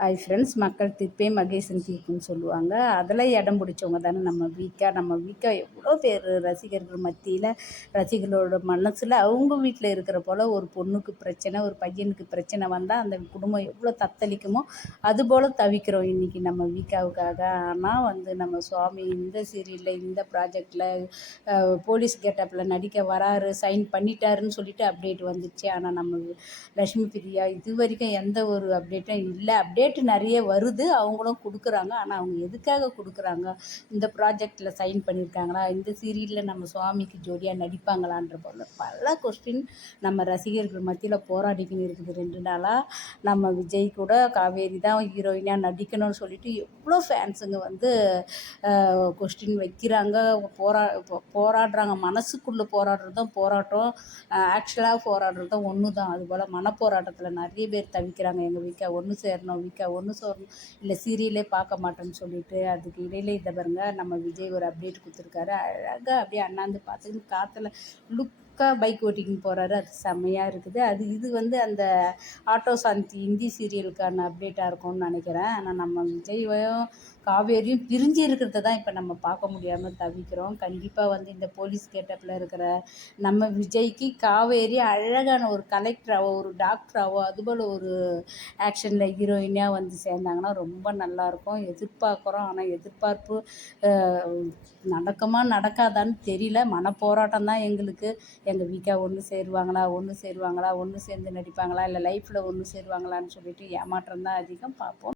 Hi friends, மக்கள் தீர்ப்பே மகேசன் தீர்ப்புன்னு சொல்லுவாங்க. அதில் இடம் பிடிச்சவங்க தானே நம்ம வீக்கா. நம்ம வீக்கா எவ்வளோ பேர் ரசிகர்கள் மத்தியில், ரசிகர்களோட மனசில் அவங்க வீட்டில் இருக்கிற போல் ஒரு பொண்ணுக்கு பிரச்சனை, ஒரு பையனுக்கு பிரச்சனை வந்தால் அந்த குடும்பம் எவ்வளோ தத்தளிக்குமோ அதுபோல் தவிக்கிறோம் இன்றைக்கி நம்ம வீக்காவுக்காக. ஆனால் நம்ம சுவாமி இந்த சீரியலில், இந்த ப்ராஜெக்டில் போலீஸ் கெட்டப்பில் நடிக்க வராரு, சைன் பண்ணிட்டாருன்னு சொல்லிட்டு அப்டேட் வந்துச்சு. ஆனால் நம்ம லக்ஷ்மி பிரியா இது வரைக்கும் எந்த ஒரு அப்டேட்டும் இல்லை. அப்டேட் நிறைய வருது, அவங்களும் கொடுக்குறாங்க. ஆனால் அவங்க எதுக்காக கொடுக்குறாங்க? இந்த ப்ராஜெக்டில் சைன் பண்ணியிருக்காங்களா? இந்த சீரியலில் நம்ம சுவாமிக்கு ஜோடியாக நடிப்பாங்களான்ற போல் பல கொஸ்டின் நம்ம ரசிகர்கள் மத்தியில் போராடிக்கின்னு இருக்குது 2 நாளாக. நம்ம விஜய் கூட காவேரி தான் ஹீரோயினாக நடிக்கணும்னு சொல்லிட்டு எவ்வளோ ஃபேன்ஸுங்க கொஸ்டின் வைக்கிறாங்க, போராடுறாங்க. மனசுக்குள்ளே போராடுறது தான் போராட்டம், ஆக்சுவலாக போராடுறது தான் ஒன்று தான். அதுபோல் மனப்போராட்டத்தில் நிறைய பேர் தவிக்கிறாங்க. எங்கள் வீக்கா ஒன்று சேரணும், வீக்கா ஒன்று சேரணும், இல்லை சீரியலே பார்க்க மாட்டேன்னு சொல்லிட்டு. அதுக்கு இடையில இதை பாருங்க, நம்ம விஜய் ஒரு அப்டேட் கொடுத்துருக்காரு. அழகாக அப்படியே அண்ணாந்து பார்த்துக்கின்னு காற்றுல பைக் ஓட்டிக்கின்னு போகிறாரு. அது செம்மையாக இருக்குது. இது அந்த ஆட்டோ சாந்தி ஹிந்தி சீரியலுக்கான அப்டேட்டாக இருக்கும்னு நினைக்கிறேன். ஆனால் நம்ம விஜயும் காவேரியும் பிரிஞ்சு இருக்கிறத தான் இப்போ நம்ம பார்க்க முடியாமல் தவிக்கிறோம். கண்டிப்பாக இந்த போலீஸ் கேட்டப்பில் இருக்கிற நம்ம விஜய்க்கு காவேரி அழகான ஒரு கலெக்டராகவோ, ஒரு டாக்டராகவோ, அதுபோல் ஒரு ஆக்ஷனில் ஹீரோயினாக சேர்ந்தாங்கன்னா ரொம்ப நல்லாயிருக்கும். எதிர்பார்க்குறோம். ஆனால் எதிர்பார்ப்பு நடக்குமா நடக்காதான்னு தெரியல. மனப்போராட்டம் தான் எங்களுக்கு. எங்கள் வீக்கா ஒன்று சேருவாங்களா, ஒன்று சேர்ந்து நடிப்பாங்களா, இல்லை லைஃப்பில் ஒன்று சேருவாங்களான்னு சொல்லிட்டு ஏமாற்றம் தான் அதிகம். பார்ப்போம்.